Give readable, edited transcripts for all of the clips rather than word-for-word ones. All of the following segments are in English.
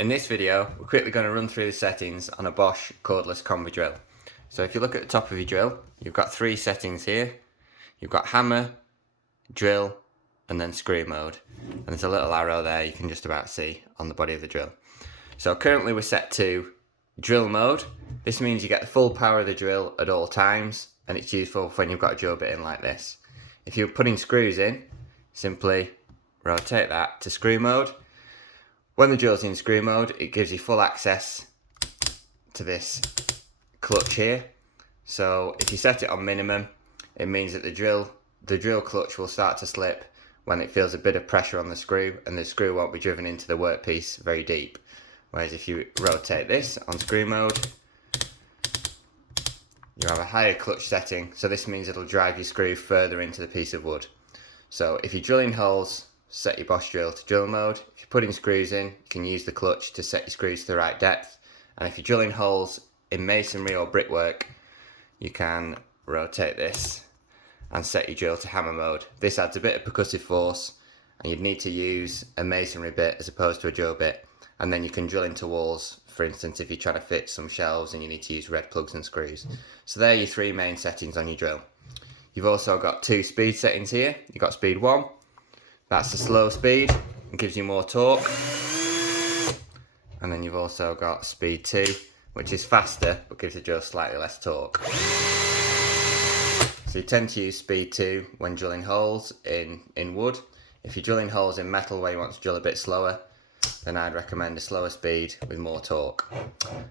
In this video, we're quickly going to run through the settings on a Bosch cordless combi drill. So if you look at the top of your drill, you've got three settings here. You've got hammer, drill, and then screw mode. And there's a little arrow there you can just about see on the body of the drill. So currently we're set to drill mode. This means you get the full power of the drill at all times, and it's useful when you've got a drill bit in like this. If you're putting screws in, simply rotate that to screw mode. When the drill's in screw mode, it gives you full access to this clutch here. So if you set it on minimum, it means that the drill clutch will start to slip when it feels a bit of pressure on the screw, and the screw won't be driven into the workpiece very deep. Whereas if you rotate this on screw mode, you have a higher clutch setting, so this means it'll drive your screw further into the piece of wood. So if you're drilling holes, set your Bosch drill to drill mode. If you're putting screws in, you can use the clutch to set your screws to the right depth. And if you're drilling holes in masonry or brickwork, you can rotate this and set your drill to hammer mode. This adds a bit of percussive force, and you'd need to use a masonry bit as opposed to a drill bit. And then you can drill into walls, for instance, if you're trying to fit some shelves and you need to use red plugs and screws. So there are your three main settings on your drill. You've also got two speed settings here. You've got speed 1, that's the slow speed and gives you more torque. And then you've also got speed 2, which is faster but gives the drill slightly less torque. So you tend to use speed 2 when drilling holes in wood. If you're drilling holes in metal where you want to drill a bit slower, then I'd recommend a slower speed with more torque.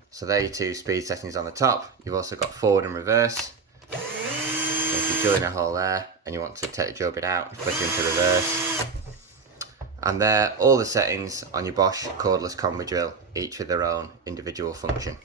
So there are your two speed settings on the top. You've also got forward and reverse. So if you're drilling a hole there and you want to take the drill bit out, you click into reverse. And they're all the settings on your Bosch cordless combi drill, each with their own individual function.